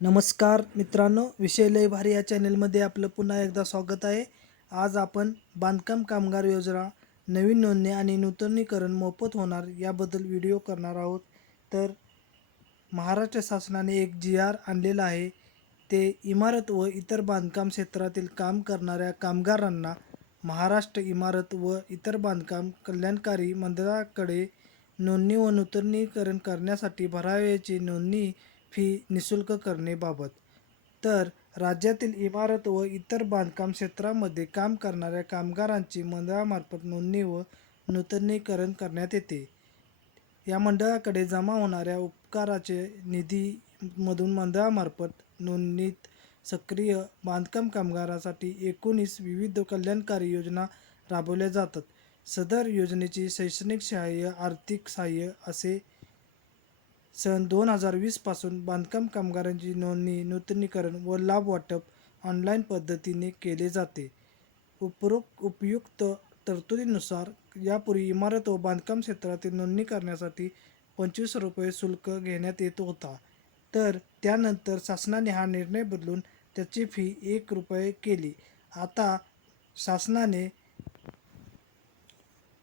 नमस्कार मित्रांनो विषय लय भारी या चॅनलमध्ये आपलं पुन्हा एकदा स्वागत आहे. आज आपण बांधकाम कामगार योजना नवीन नोंदणी आणि नूतनीकरण मोफत होणार याबद्दल व्हिडिओ करणार आहोत. तर महाराष्ट्र शासनाने एक जी आर आणलेला आहे. ते इमारत व इतर बांधकाम क्षेत्रातील काम करणाऱ्या कामगारांना महाराष्ट्र इमारत व इतर बांधकाम कल्याणकारी मंडळाकडे नोंदणी व नूतनीकरण करण्यासाठी भरावयाची नोंदणी फी निशुल्क करणेबाबत तर राज्यातील इमारत व इतर बांधकाम क्षेत्रामध्ये काम करणाऱ्या कामगारांची मंडळामार्फत नोंदणी व नूतनीकरण करण्यात येते. या मंडळाकडे जमा होणाऱ्या उपकाराचे निधीमधून मंडळामार्फत नोंदणीत सक्रिय बांधकाम कामगारासाठी एकोणीस विविध कल्याणकारी योजना राबवल्या जातात. सदर योजनेची शैक्षणिक सहाय्य आर्थिक सहाय्य असे सन दोन हजार वीसपासून बांधकाम कामगारांची नोंदणी नूतनीकरण व लाभ वाटप ऑनलाईन पद्धतीने केले जाते. उपरोक्त उपयुक्त तरतुदीनुसार यापूर्वी इमारत व बांधकाम क्षेत्रातील नोंदणी करण्यासाठी पंचवीस रुपये शुल्क घेण्यात येत होता. तर त्यानंतर शासनाने हा निर्णय बदलून त्याची फी एक रुपये केली. आता शासनाने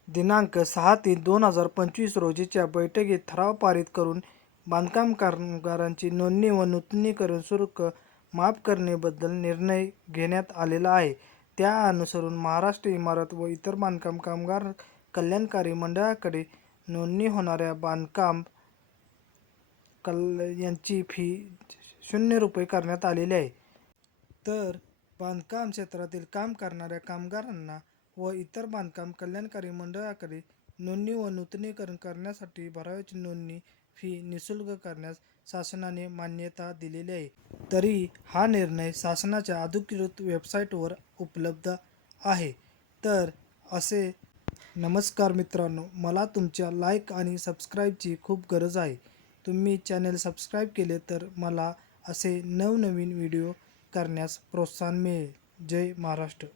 दिनांक सहा तीन दोन हजार पंचवीस रोजीच्या बैठकीत ठराव पारित करून बांधकाम कामगारांची नोंदणी व नूतनीकरण शुल्क माफ करण्याबद्दल निर्णय घेण्यात आलेला आहे. त्या अनुसरून महाराष्ट्र इमारत व इतर बांधकाम कामगार कल्याणकारी मंडळाकडे नोंदणी होणाऱ्या बांधकाम कल यांची फी शून्य रुपये करण्यात आलेली आहे. तर बांधकाम क्षेत्रातील काम करणाऱ्या कामगारांना व इतर बांधकाम कल्याणकारी मंडळाकडे नोंदणी व नूतनीकरण करण्यासाठी भरावयाची नोंदणी फी निशुल्क करण्यास शासनाने मान्यता दिलेली आहे. तरी हा निर्णय शासनाच्या अधिकृत वेबसाईटवर उपलब्ध आहे. तर असे नमस्कार मित्रांनो मला तुमच्या लाईक आणि सबस्क्राईबची खूप गरज आहे. तुम्ही चॅनल सबस्क्राईब केले तर मला असे नवनवीन व्हिडिओ करण्यास प्रोत्साहन मिळेल. जय महाराष्ट्र.